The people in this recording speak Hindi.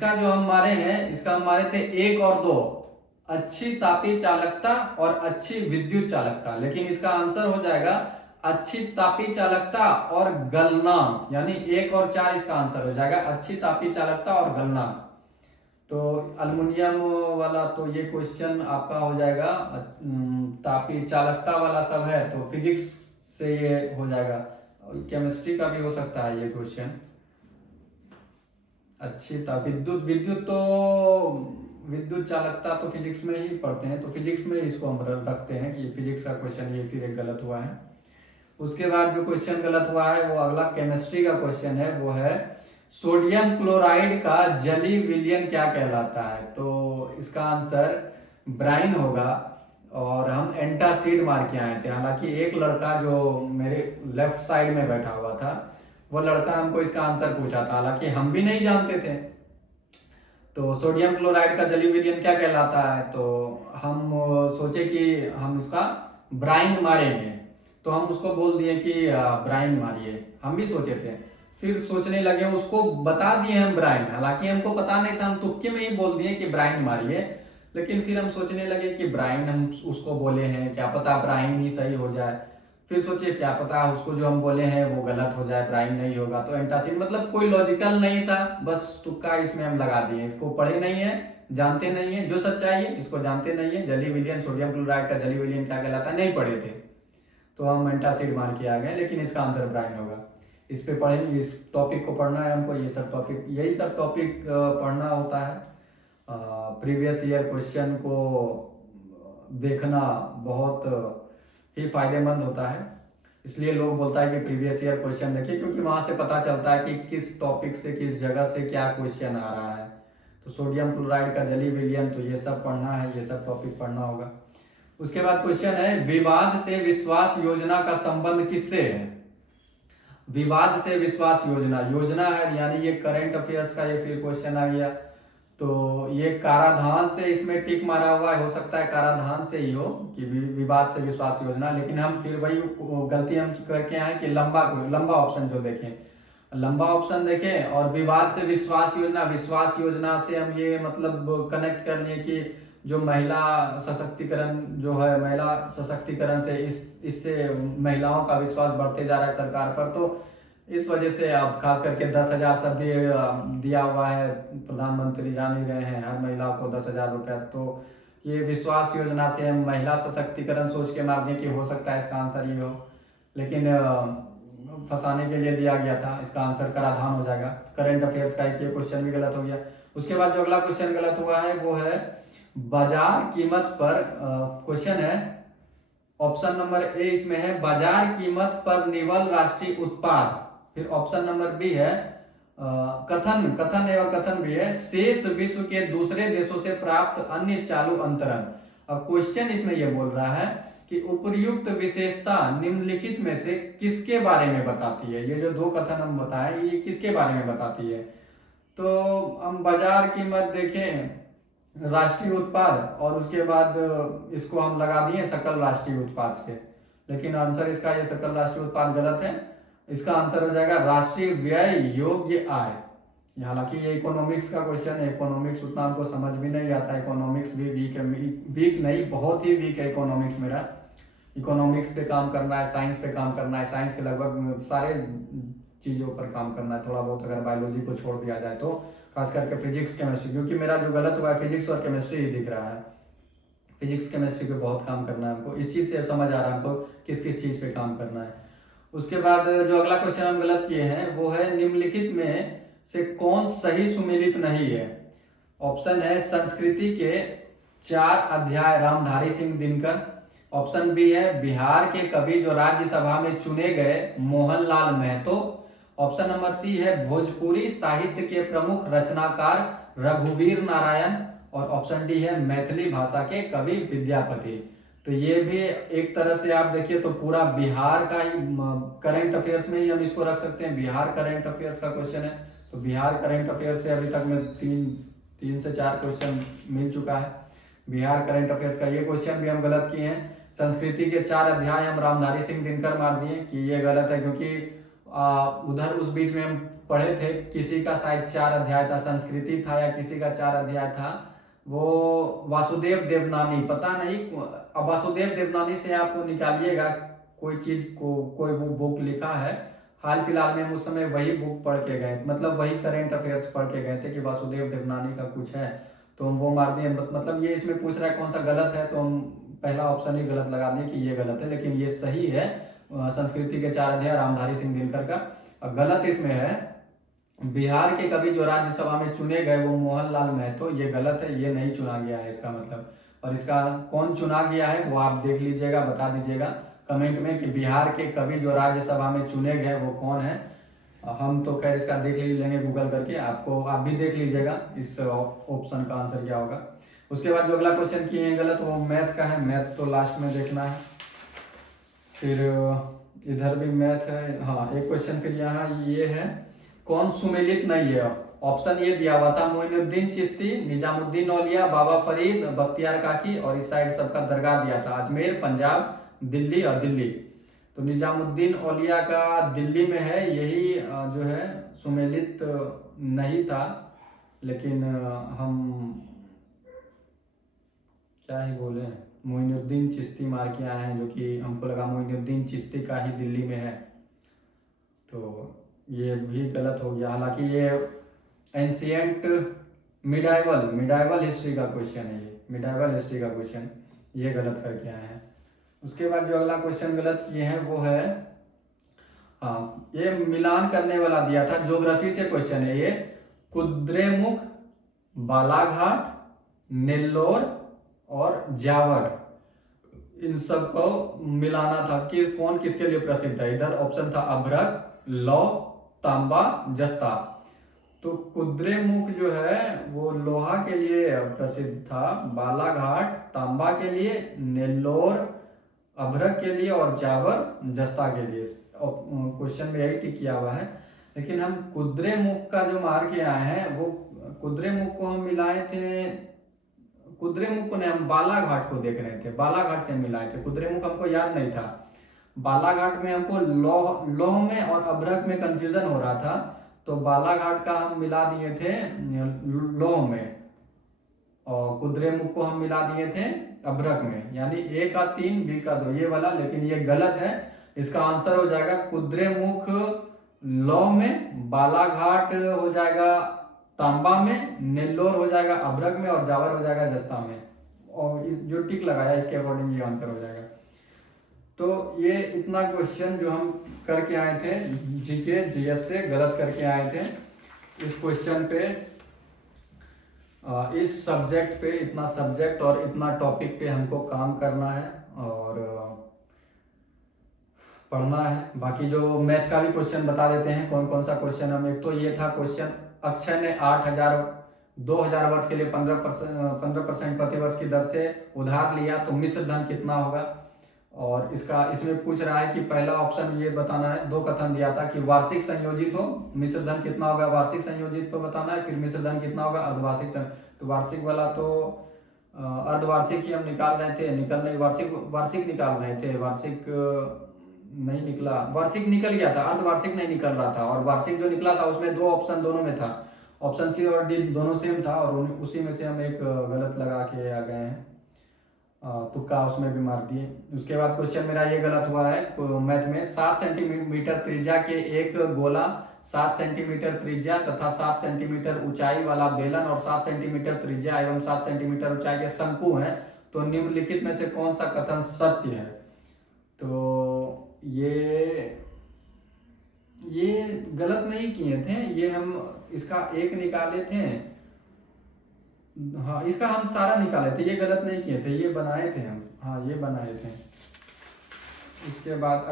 इसका जो हम मारे हैं, इसका हम मारे थे 1 और 2, अच्छी तापीय चालकता और अच्छी विद्युत चालकता। लेकिन इसका आंसर हो जाएगा अच्छी तापीय चालकता और गलनांक, यानी 1 और 4 इसका आंसर हो जाएगा, अच्छी तापीय चालकता और गलनांक। तो अल्युमिनियम वाला तो ये क्वेश्चन आपका हो जाएगा, तापीय चालकता वाला सब है तो फिजिक्स से ये हो जाएगा। केमिस्ट्री का भी हो सकता है ये क्वेश्चन। अच्छी विद्युत विद्युत तो विद्युत चालकता तो फिजिक्स में ही पढ़ते हैं, तो फिजिक्स में इसको हम रखते हैं कि फिजिक्स का क्वेश्चन ये फिर एक गलत हुआ है। उसके बाद जो क्वेश्चन गलत हुआ है वो अगला केमिस्ट्री का क्वेश्चन है, वो है सोडियम क्लोराइड का जलीय विलयन क्या कहलाता है। तो इसका आंसर ब्राइन होगा, और हम एंटासिड मार के आए थे। हालांकि एक लड़का जो मेरे लेफ्ट साइड में बैठा हुआ था, वो लड़का हमको इसका आंसर पूछा था, हालांकि हम भी नहीं जानते थे। तो सोडियम क्लोराइड का जलीय विलयन क्या कहलाता है, तो हम सोचे कि हम उसका ब्राइन मारेंगे, तो हम उसको बोल दिए कि ब्राइन मारिए, हम भी सोचे थे। फिर सोचने लगे, उसको बता दिए हम ब्राइन, हालांकि हमको पता नहीं था, हम तुक्के में ही बोल दिए कि ब्राइन मारिए। लेकिन फिर हम सोचने लगे कि ब्राइन हम उसको बोले हैं, क्या पता ब्राइन ही सही हो जाए। फिर सोचिए क्या पता उसको जो हम बोले हैं वो गलत हो जाए, ब्राइन नहीं होगा। तो एंटासिड मतलब कोई लॉजिकल नहीं था, बस तुक्का इसमें हम लगा दिए। इसको पढ़े नहीं है, जानते नहीं है, जो सच्चाई है इसको जानते नहीं है। जलीय विलयन सोडियम क्लोराइड का जलीय विलयन क्या कहलाता है नहीं पढ़े थे, तो हम एंटासिड मान के आ गए। लेकिन इसका आंसर ब्राइन होगा। इस पे पढ़ेंगे, इस टॉपिक को पढ़ना है हमको, ये सब टॉपिक, यही सब टॉपिक पढ़ना होता है। प्रीवियस ईयर क्वेश्चन को देखना बहुत ही फायदेमंद होता है, इसलिए लोग बोलता है कि प्रीवियस ईयर क्वेश्चन देखिए, क्योंकि वहां से पता चलता है कि किस टॉपिक से किस जगह से क्या क्वेश्चन आ रहा है। तो सोडियम क्लोराइड का जलीय विलयन, तो ये सब पढ़ना है, ये सब टॉपिक पढ़ना होगा। उसके बाद क्वेश्चन है, विवाद से विश्वास योजना का संबंध किससे है। विवाद से विश्वास योजना, योजना है यानी ये करंट अफेयर्स का ये फिर क्वेश्चन आ गया। तो ये काराधान से इसमें टिक मारा हुआ है, हो सकता है काराधान से ही हो कि विवाद से विश्वास योजना। लेकिन हम फिर वही गलती हम करके आए कि लंबा ऑप्शन जो देखें, लंबा ऑप्शन देखें और विवाद से विश्वास योजना, विश्वास योजना से हम ये मतलब कनेक्ट कर लिए कि जो महिला सशक्तिकरण जो है, महिला सशक्तिकरण से इससे महिलाओं का विश्वास बढ़ते जा रहा है सरकार पर। तो इस वजह से अब खास करके 10,000 सब भी दिया हुआ है, प्रधानमंत्री जान ही रहे हैं हर महिला को 10,000 रुपया। तो ये विश्वास योजना से हम महिला सशक्तिकरण सोच के मार दिए कि हो सकता है इसका आंसर ये हो, लेकिन फंसाने के लिए दिया गया था। इसका आंसर कराधान हो जाएगा। करंट अफेयर्स का एक ये क्वेश्चन भी गलत हो गया। उसके बाद जो अगला क्वेश्चन गलत हुआ है वो है बाजार कीमत पर। क्वेश्चन है ऑप्शन नंबर ए इसमें है बाजार कीमत पर निवल राष्ट्रीय उत्पाद, फिर ऑप्शन नंबर बी है कथन ए और कथन बी है शेष विश्व के दूसरे देशों से प्राप्त अन्य चालू अंतरण। अब क्वेश्चन इसमें यह बोल रहा है कि उपर्युक्त विशेषता निम्नलिखित में से किसके बारे में बताती है। ये जो दो कथन हम बताएं ये किसके बारे में बताती है। तो हम बाजार कीमत देखें राष्ट्रीय उत्पाद, और उसके बाद इसको हम लगा दिए सकल राष्ट्रीय उत्पाद से, लेकिन आंसर इसका ये सकल राष्ट्रीय उत्पाद गलत है। इसका आंसर हो जाएगा राष्ट्रीय व्यय योग्य आय। हालांकि ये इकोनॉमिक्स का क्वेश्चन है, इकोनॉमिक्स उतना हमको समझ भी नहीं आता, इकोनॉमिक्स भी वीक है, वीक नहीं बहुत ही वीक है इकोनॉमिक्स मेरा। इकोनॉमिक्स पे काम करना है, साइंस पे काम करना है, साइंस के लगभग सारे चीजों पर काम करना है, थोड़ा बहुत अगर बायोलॉजी को छोड़ दिया जाए तो, खास करके फिजिक्स केमिस्ट्री, क्योंकि मेरा जो गलत हुआ है फिजिक्स और केमिस्ट्री ही दिख रहा है। फिजिक्स केमिस्ट्री पे बहुत काम करना है हमको, इस चीज से समझ आ रहा है हमको किस किस चीज पे काम करना है। उसके बाद जो अगला क्वेश्चन हम गलत किए हैं वो है निम्नलिखित में से कौन सही सुमेलित नहीं है। ऑप्शन है संस्कृति के 4 अध्याय रामधारी सिंह दिनकर, ऑप्शन बी है बिहार के कवि जो राज्यसभा में चुने गए Mohanlal Mahto, option number C है भोजपुरी साहित्य के प्रमुख रचनाकार रघुवीर नारायण, और ऑप्शन डी है मैथिली भाषा के कवि विद्यापति। तो ये भी एक तरह से आप देखिए तो पूरा बिहार का ही करंट अफेयर्स में ही हम इसको रख सकते हैं, बिहार करंट अफेयर्स का क्वेश्चन है। तो बिहार करंट अफेयर्स से अभी तक में 3 से 4 क्वेश्चन मिल चुका है। बिहार करंट अफेयर्स का ये क्वेश्चन भी हम गलत किए हैं। संस्कृति के 4 अध्याय हम रामधारी सिंह दिनकर मार दिए कि ये गलत है, क्योंकि उधर उस बीच में हम पढ़े थे, किसी का शायद 4 अध्याय था, संस्कृति था या किसी का 4 अध्याय था, वो वासुदेव देवनानी, पता नहीं। अब वासुदेव देवनानी से आप निकालिएगा कोई चीज को, कोई वो बुक लिखा है हाल फिलहाल में, हम उस समय वही बुक पढ़ के गए, मतलब वही करेंट अफेयर्स पढ़ के गए थे कि वासुदेव देवनानी का कुछ है, तो हम वो मार दिए। मतलब ये इसमें पूछ रहा है कौन सा गलत है, तो हम पहला ऑप्शन ही गलत लगा दिए कि ये गलत है, लेकिन ये सही है। संस्कृति के 4 अध्याय रामधारी सिंह दिनकर का। गलत इसमें है बिहार के कवि जो राज्यसभा में चुने गए वो मोहनलाल महतो, ये गलत है, ये नहीं चुना गया है इसका मतलब। और इसका कौन चुना गया है वो आप देख लीजिएगा, बता दीजिएगा कमेंट में कि बिहार के कवि जो राज्यसभा में चुने गए वो कौन है। हम तो खैर इसका देख लेंगे गूगल करके, आपको आप भी देख लीजिएगा इस ऑप्शन का आंसर क्या होगा। उसके बाद जो अगला क्वेश्चन किए हैं गलत, वो मैथ का है। मैथ तो लास्ट में देखना है, फिर इधर भी मैथ है। हाँ, एक क्वेश्चन फिर यहाँ ये है, कौन सुमेलित नहीं है। ऑप्शन ये दिया हुआ था, मोइनुद्दीन चिश्ती, निजामुद्दीन औलिया, बाबा फरीद, बख्तियार काकी, और इस साइड सबका दरगाह दिया था, अजमेर, पंजाब, दिल्ली और दिल्ली। तो निजामुद्दीन औलिया का दिल्ली में है, यही जो है सुमेलित नहीं था, लेकिन हम क्या ही बोले, मोइनुद्दीन चिश्ती मार के आए हैं, जो कि हमको लगा मोइनुद्दीन चिश्ती का ही दिल्ली में है, तो ये भी गलत हो गया। हालांकि ये एंशियंट मिडाइवल हिस्ट्री का क्वेश्चन है, ये मिडाइवल हिस्ट्री का क्वेश्चन, ये गलत करके आए हैं। उसके बाद जो अगला क्वेश्चन गलत किए हैं वो है, हाँ ये मिलान करने वाला दिया था, ज्योग्राफी से क्वेश्चन है ये, कुद्रेमुख, बालाघाट, नेल्लोर और जावर, इन सबको मिलाना था कि कौन किसके लिए प्रसिद्ध है। इधर ऑप्शन था अभ्रक, लौ, तांबा, जस्ता। तो कुद्रेमुख जो है वो लोहा के लिए प्रसिद्ध था, बालाघाट तांबा के लिए, नेल्लोर अभ्रक के लिए और जावर जस्ता के लिए। क्वेश्चन में यही टिक किया हुआ है, लेकिन हम कुद्रेमुख का जो मार के आए हैं वो कुद्रेमुख को हम मिलाए थे, कुद्रेमुख को नहीं, हम बालाघाट को देख रहे थे, बालाघाट से मिलाए थे, कुद्रेमुख हमको याद नहीं था। बालाघाट में हमको लौह में और अभ्रक में कंफ्यूजन हो रहा था, तो बालाघाट का हम मिला दिए थे लौह में, और कुद्रेमुख को हम मिला दिए थे अभ्रक में, यानी A का 3 B का 2 ये वाला, लेकिन ये गलत है। इसका आंसर हो जाएगा कुद्रेमुख लौह में, बालाघाट हो जाएगा तांबा में, नेल्लोर हो जाएगा अभ्रक में और जावर हो जाएगा जस्ता में, और जो टिक लगाया इसके अकॉर्डिंग ये आंसर हो जाएगा। तो ये इतना क्वेश्चन जो हम करके आए थे जीके जीएस से, गलत करके आए थे इस क्वेश्चन पे, इस सब्जेक्ट पे, इतना सब्जेक्ट और इतना टॉपिक पे हमको काम करना है और पढ़ना है। बाकी जो मैथ का भी क्वेश्चन बता देते हैं कौन कौन सा क्वेश्चन हम, एक तो ये था क्वेश्चन, अक्षय ने 2000 वर्ष के लिए 15% प्रतिवर्ष की दर से उधार लिया, तो मिश्र धन कितना होगा। और इसमें पूछ रहा है कि पहला ऑप्शन ये बताना है, 2 कथन दिया था कि वार्षिक संयोजित हो, मिश्र धन कितना होगा, वार्षिक संयोजित तो बताना है, फिर मिश्र धन कितना होगा, अर्धवार्षिक। तो वार्षिक वाला तो अर्धवार्षिक ही हम निकाल रहे थे, वार्षिक निकाल रहे थे, वार्षिक नहीं निकला, वार्षिक निकल गया था, अर्धवार्षिक नहीं निकल रहा था, और वार्षिक जो निकला था उसमें 2 ऑप्शन दोनों में था, ऑप्शन सी और डी दोनों सेम था, और उसी में से हम एक गलत लगा के आ गए हैं, तुक्का उसमें भी मार दिए। उसके बाद क्वेश्चन मेरा ये गलत हुआ है मैथ में, 7 सेंटीमीटर त्रिज्या के एक गोला, 7 सेंटीमीटर त्रिज्या तथा 7 सेंटीमीटर ऊंचाई वाला बेलन और 7 सेंटीमीटर त्रिज्या एवं 7 सेंटीमीटर ऊंचाई के शंकु है, तो निम्नलिखित में से कौन सा कथन सत्य है। तो ये गलत नहीं किए थे, ये हम इसका एक निकाले थे, हाँ इसका हम सारा निकाले थे, ये गलत नहीं किए थे, ये बनाए थे हम, हाँ ये बनाए थे। उसके बाद